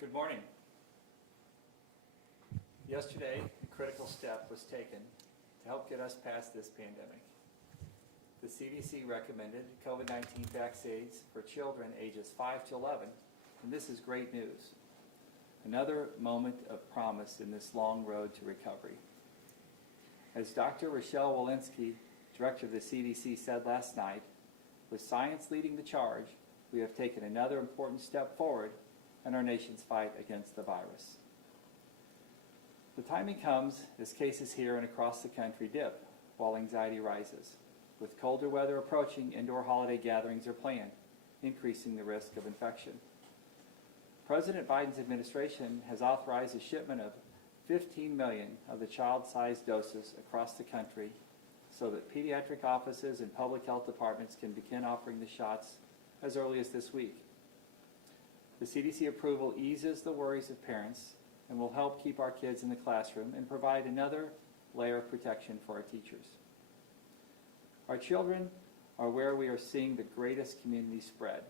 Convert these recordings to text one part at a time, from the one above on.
Good morning. Yesterday, a critical step was taken to help get us past this pandemic. The CDC recommended COVID-19 vaccines for children ages 5 to 11, and this is great news. Another moment of promise in this long road to recovery. As Dr. Rochelle Walensky, director of the CDC, said last night, with science leading the charge, we have taken another important step forward in our nation's fight against the virus. The timing comes as cases here and across the country dip while anxiety rises. With colder weather approaching, indoor holiday gatherings are planned, increasing the risk of infection. President Biden's administration has authorized a shipment of 15 million of the child-sized doses across the country so that pediatric offices and public health departments can begin offering the shots as early as this week. The CDC approval eases the worries of parents and will help keep our kids in the classroom and provide another layer of protection for our teachers. Our children are where we are seeing the greatest community spread.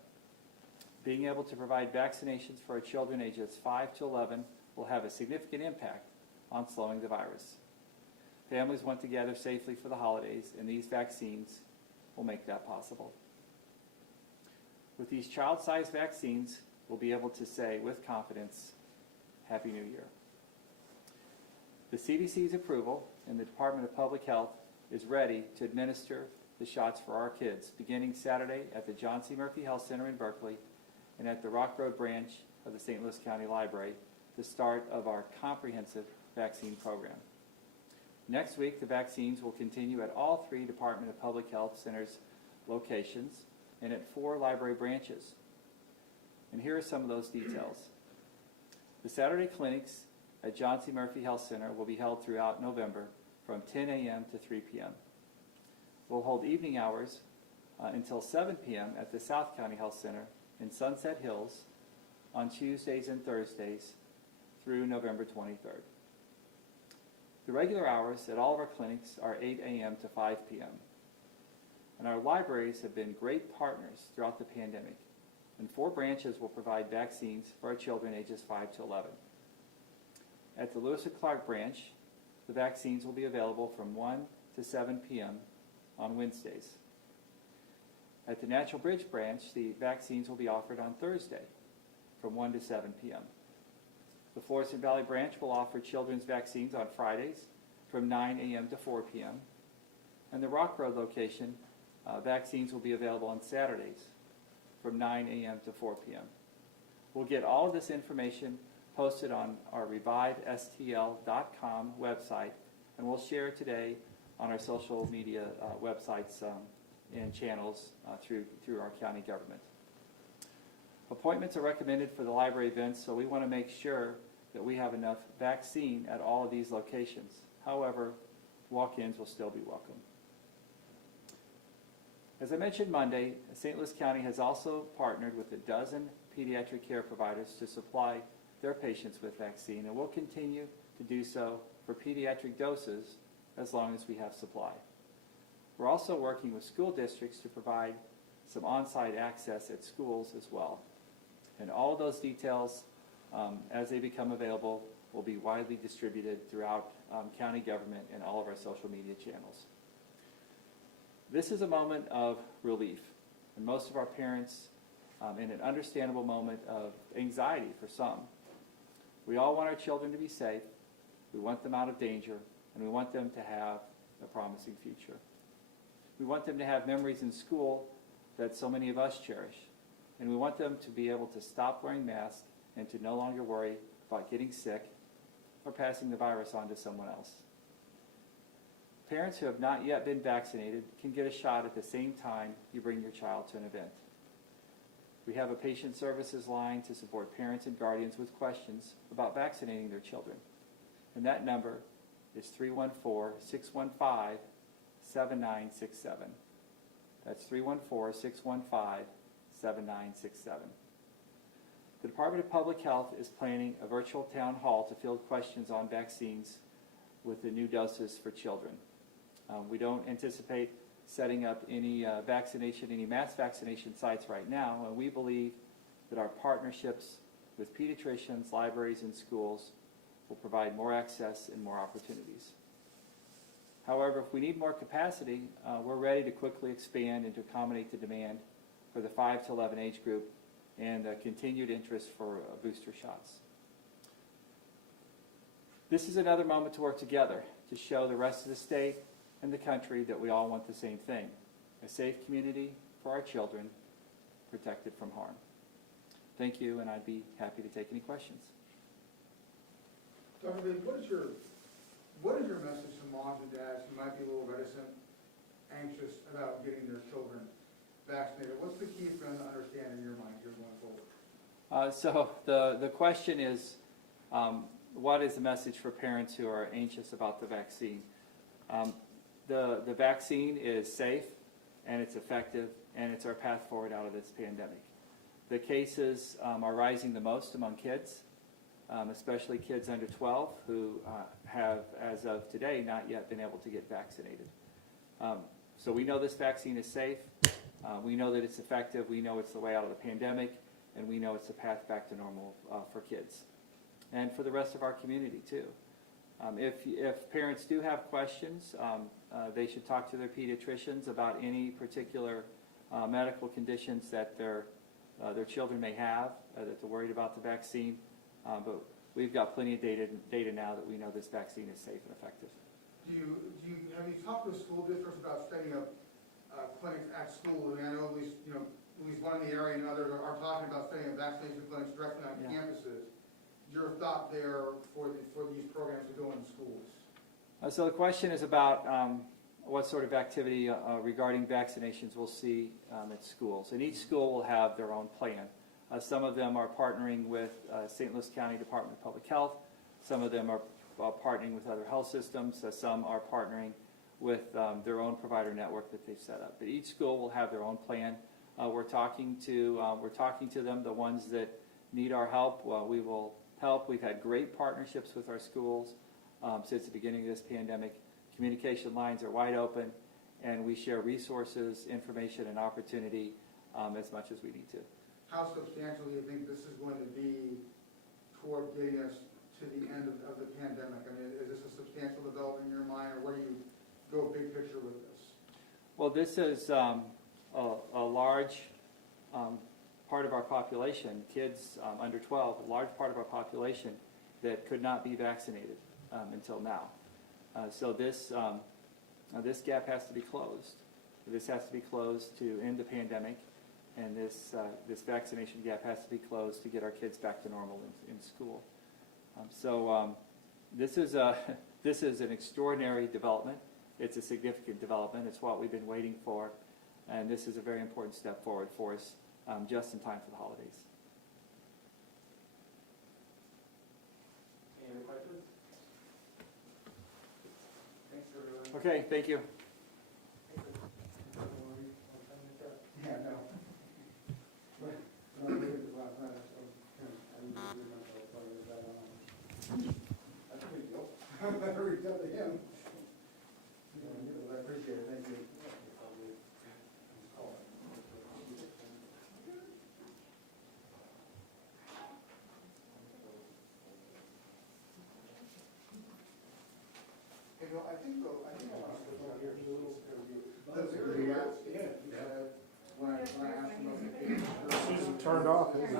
Being able to provide vaccinations for our children ages 5 to 11 will have a significant impact on slowing the virus. Families want to gather safely for the holidays, and these vaccines will make that possible. With these child-sized vaccines, we'll be able to say with confidence, Happy New Year. The CDC's approval and the Department of Public Health is ready to administer the shots for our kids, beginning Saturday at the John C. Murphy Health Center in Berkeley and at the Rock Road branch of the St. Louis County Library, the start of our comprehensive vaccine program. Next week, the vaccines will continue at all 3 Department of Public Health Centers locations and at 4 library branches. And here are some of those details. The Saturday clinics at John C. Murphy Health Center will be held throughout November from 10 a.m. to 3 p.m. We'll hold evening hours until 7 p.m. at the South County Health Center in Sunset Hills on Tuesdays and Thursdays through November 23rd. The regular hours at all of our clinics are 8 a.m. to 5 p.m. And our libraries have been great partners throughout the pandemic, and 4 branches will provide vaccines for our children ages 5 to 11. At the Lewis and Clark branch, the vaccines will be available from 1 to 7 p.m. on Wednesdays. At the Natural Bridge branch, the vaccines will be offered on Thursday from 1 to 7 p.m. The Florissant Valley branch will offer children's vaccines on Fridays from 9 a.m. to 4 p.m. And the Rock Road location, vaccines will be available on Saturdays from 9 a.m. to 4 p.m. We'll get all of this information posted on our revivedstl.com website, and we'll share it today on our social media websites and channels through our county government. Appointments are recommended for the library events, so we want to make sure that we have enough vaccine at all of these locations. However, walk-ins will still be welcome. As I mentioned Monday, St. Louis County has also partnered with a dozen pediatric care providers to supply their patients with vaccine, and will continue to do so for pediatric doses as long as we have supply. We're also working with school districts to provide some on-site access at schools as well. And all of those details, as they become available, will be widely distributed throughout county government and all of our social media channels. This is a moment of relief, and most of our parents in an understandable moment of anxiety for some. We all want our children to be safe, we want them out of danger, and we want them to have a promising future. We want them to have memories in school that so many of us cherish, and we want them to be able to stop wearing masks and to no longer worry about getting sick or passing the virus on to someone else. Parents who have not yet been vaccinated can get a shot at the same time you bring your child to an event. We have a patient services line to support parents and guardians with questions about vaccinating their children. And that number is 314-615-7967. That's 314-615-7967. The Department of Public Health is planning a virtual town hall to field questions on vaccines with the new doses for children. We don't anticipate setting up any mass vaccination sites right now, and we believe that our partnerships with pediatricians, libraries, and schools will provide more access and more opportunities. However, if we need more capacity, we're ready to quickly expand and to accommodate the demand for the 5 to 11 age group and continued interest for booster shots. This is another moment to work together to show the rest of the state and the country that we all want the same thing: a safe community for our children, protected from harm. Thank you, and I'd be happy to take any questions. Dr. Bates, what is your message to moms and dads who might be a little reticent, anxious about getting their children vaccinated? What's the key for them to understand in your mind here going forward? So the question is, what is the message for parents who are anxious about the vaccine? The vaccine is safe, and it's effective, and it's our path forward out of this pandemic. The cases are rising the most among kids, especially kids under 12 who have, as of today, not yet been able to get vaccinated. So we know this vaccine is safe. We know that it's effective. We know it's the way out of the pandemic, and we know it's the path back to normal for kids and for the rest of our community too. If parents do have questions, they should talk to their pediatricians about any particular medical conditions that their children may have, that they're worried about the vaccine. But we've got plenty of data now that we know this vaccine is safe and effective. Have you talked with school districts about setting up clinics at school? I mean, I know at least one in the area and others are talking about setting up vaccination clinics directly on campuses. Your thought there for these programs to go in schools? So the question is about what sort of activity regarding vaccinations we'll see at schools. And each school will have their own plan. Some of them are partnering with St. Louis County Department of Public Health. Some of them are partnering with other health systems. Some are partnering with their own provider network that they've set up. But each school will have their own plan. We're talking to them, the ones that need our help. We will help. We've had great partnerships with our schools since the beginning of this pandemic. Communication lines are wide open, and we share resources, information, and opportunity as much as we need to. How substantial do you think this is going to be toward getting us to the end of the pandemic? I mean, is this a substantial development in your mind, or where do you go big picture with this? Well, this is a large part of our population, kids under 12, a large part of our population that could not be vaccinated until now. So this gap has to be closed. This has to be closed to end the pandemic, and this vaccination gap has to be closed to get our kids back to normal in school. This is an extraordinary development. It's a significant development. It's what we've been waiting for, and this is a very important step forward for us just in time for the holidays. Any other questions? Thanks, everyone. Okay, thank you. Yeah, no. When I looked at this last night, I didn't agree with myself, so I wrote that on. That's a big deal. I better reach out to him. I appreciate it, thank you. Hey, Bill, I think I want to put on here a little review. The very last, when I asked him about the Turned off, isn't it?